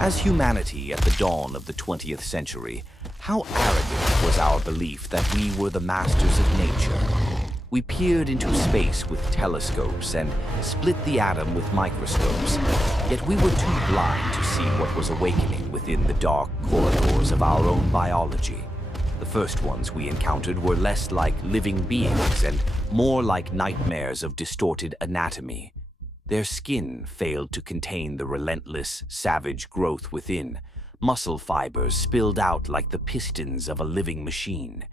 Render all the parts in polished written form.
As humanity at the dawn of the 20th century, how arrogant was our belief that we were the masters of nature? We peered into space with telescopes and split the atom with microscopes, yet we were too blind to see what was awakening within the dark corridors of our own biology. The first ones we encountered were less like living beings and more like nightmares of distorted anatomy. Their skin failed to contain the relentless, savage growth within. Muscle fibers spilled out like the pistons of a living machine.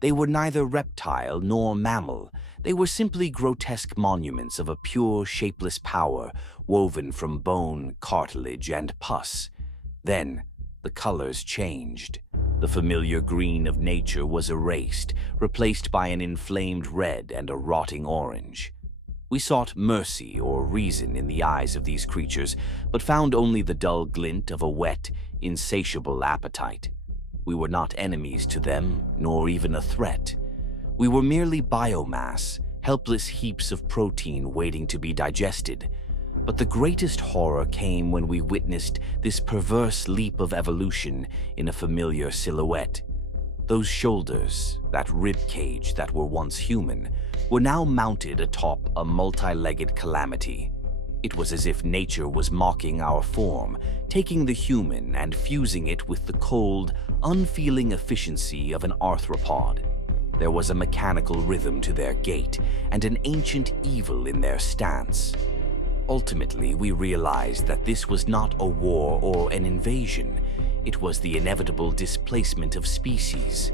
They were neither reptile nor mammal. They were simply grotesque monuments of a pure, shapeless power woven from bone, cartilage, and pus. Then, the colors changed. The familiar green of nature was erased, replaced by an inflamed red and a rotting orange. We sought mercy or reason in the eyes of these creatures, but found only the dull glint of a wet, insatiable appetite. We were not enemies to them, nor even a threat. We were merely biomass, helpless heaps of protein waiting to be digested. But the greatest horror came when we witnessed this perverse leap of evolution in a familiar silhouette. Those shoulders, that rib cage that were once human, were now mounted atop a multi-legged calamity. It was as if nature was mocking our form, taking the human and fusing it with the cold, unfeeling efficiency of an arthropod. There was a mechanical rhythm to their gait and an ancient evil in their stance. Ultimately, we realized that this was not a war or an invasion. It was the inevitable displacement of species.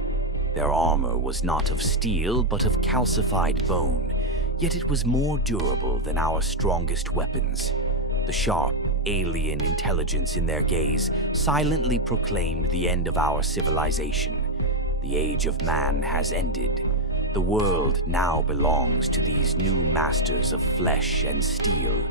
Their armor was not of steel, but of calcified bone, yet it was more durable than our strongest weapons. The sharp, alien intelligence in their gaze silently proclaimed the end of our civilization. The age of man has ended. The world now belongs to these new masters of flesh and steel.